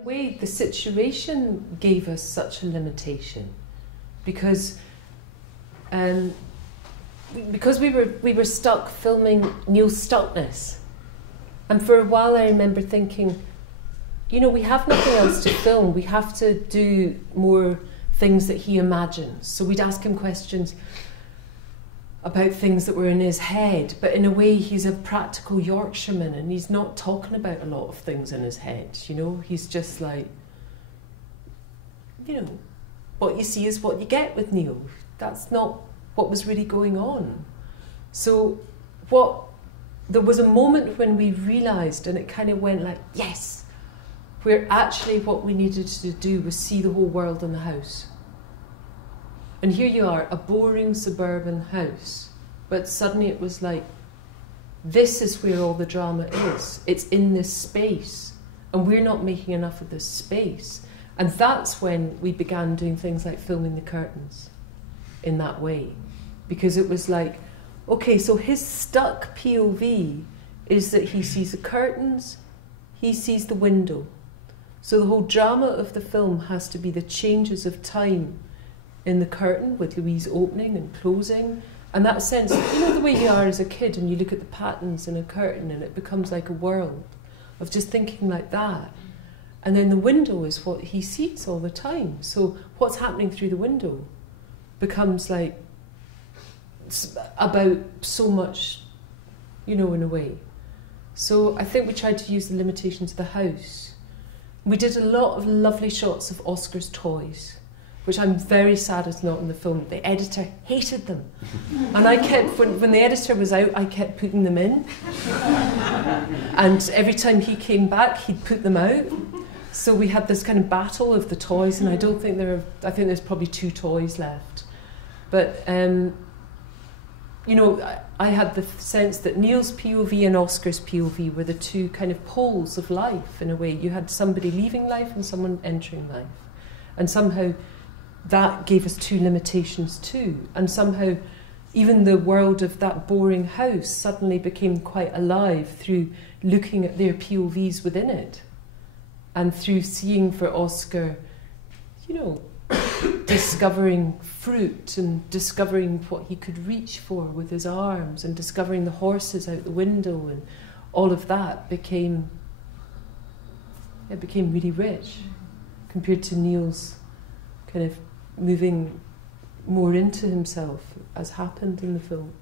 In a way, the situation gave us such a limitation because we were stuck filming Neil's stuckness, and for a while I remember thinking, you know, we have nothing else to film. We have to do more things that he imagines. So we'd ask him questions about things that were in his head, but in a way he's a practical Yorkshireman and he's not talking about a lot of things in his head, you know. He's just like, you know, what you see is what you get with Neil. That's not what was really going on. So there was a moment when we realised, and it kind of went like, yes, where actually what we needed to do was see the whole world in the house. And here you are, a boring suburban house, but suddenly it was like, this is where all the drama is. It's in this space, and we're not making enough of this space. And that's when we began doing things like filming the curtains in that way. Because it was like, okay, so his stuck POV is that he sees the curtains, he sees the window. So the whole drama of the film has to be the changes of time in the curtain, with Louise opening and closing, and that sense, you know, the way you are as a kid and you look at the patterns in a curtain and it becomes like a world of just thinking like that. And then the window is what he sees all the time. So what's happening through the window becomes like about so much, you know, in a way. So I think we tried to use the limitations of the house. We did a lot of lovely shots of Oscar's toys, which I'm very sad is not in the film. The editor hated them. And I kept, when the editor was out, I kept putting them in. And every time he came back, he'd put them out. So we had this kind of battle of the toys, and I think there's probably 2 toys left. But, you know, I had the sense that Neil's POV and Oscar's POV were the 2 kind of poles of life, in a way. You had somebody leaving life and someone entering life. And somehow that gave us 2 limitations too. And somehow even the world of that boring house suddenly became quite alive through looking at their POVs within it. And through seeing for Oscar, you know, discovering fruit and discovering what he could reach for with his arms and discovering the horses out the window, and all of that became really rich compared to Neil's kind of moving more into himself, as happened in the film.